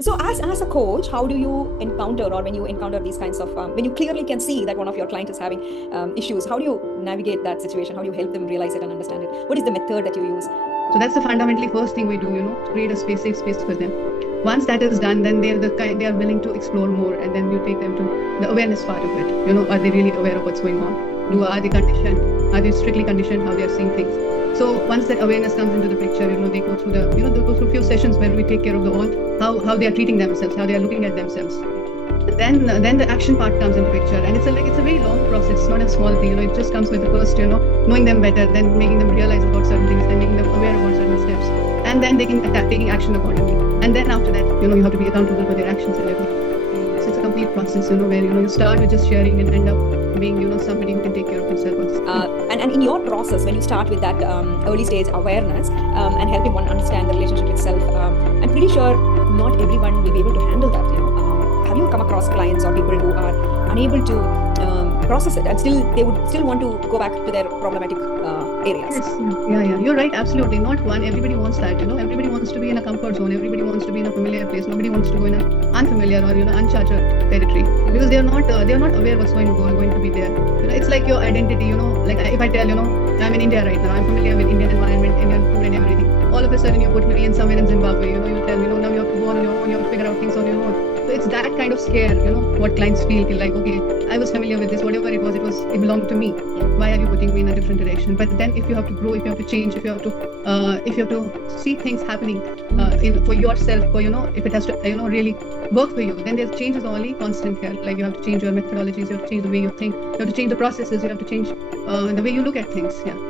So as a coach, how do you encounter, or when you encounter these kinds of when you clearly can see that one of your clients is having issues, how do you navigate that situation? How do you help them realize it and understand it? What is the method that you use? So that's the fundamentally first thing we do, create a safe space for them. Once that is done, then they are willing to explore more, and then you take them to the awareness part of it. Are they really aware of what's going on? Are they conditioned? Are they strictly conditioned how they are seeing things? So once that awareness comes into the picture, they go through they go through a few sessions where we take care of the all, how they are treating themselves, how they are looking at themselves. Then the action part comes into picture, and it's a very long process. It's not a small thing. It just comes with the first, knowing them better, then making them realize about certain things, then making them aware about certain steps, and then taking action accordingly. And then after that, you have to be accountable for their actions and everything. So it's a complete process, where you start with just sharing and end up being somebody who can take care of himself. And in your process, when you start with that early stage awareness and helping one understand the relationship itself, I'm pretty sure not everyone will be able to handle that. Have you come across clients or people who are unable to process it, and they would still want to go back to their problematic areas? Yes, yeah. You're right. Absolutely. Not one. Everybody wants that. Everybody wants to be in a comfort zone. Everybody wants to be in a familiar place. Nobody wants to go in an unfamiliar or uncharted territory, because they are not aware what's going to be there. It's like your identity. Like if I tell I'm in India right now. I'm familiar with Indian environment, Indian food, and everything. All of a sudden, you put me in somewhere in Zimbabwe. You tell now you have to go on your own. You have to figure out things on your own. So it's that kind of scare. What clients feel like. Okay, I was familiar with this. Whatever it belonged to me. Why are you putting me in a different direction? But then, if you have to grow, if you have to change, if you have to see things happening for yourself, for if it has to really work for you, then there's changes only constant here. Like you have to change your methodologies, you have to change the way you think, you have to change the processes, you have to change the way you look at things. Yeah.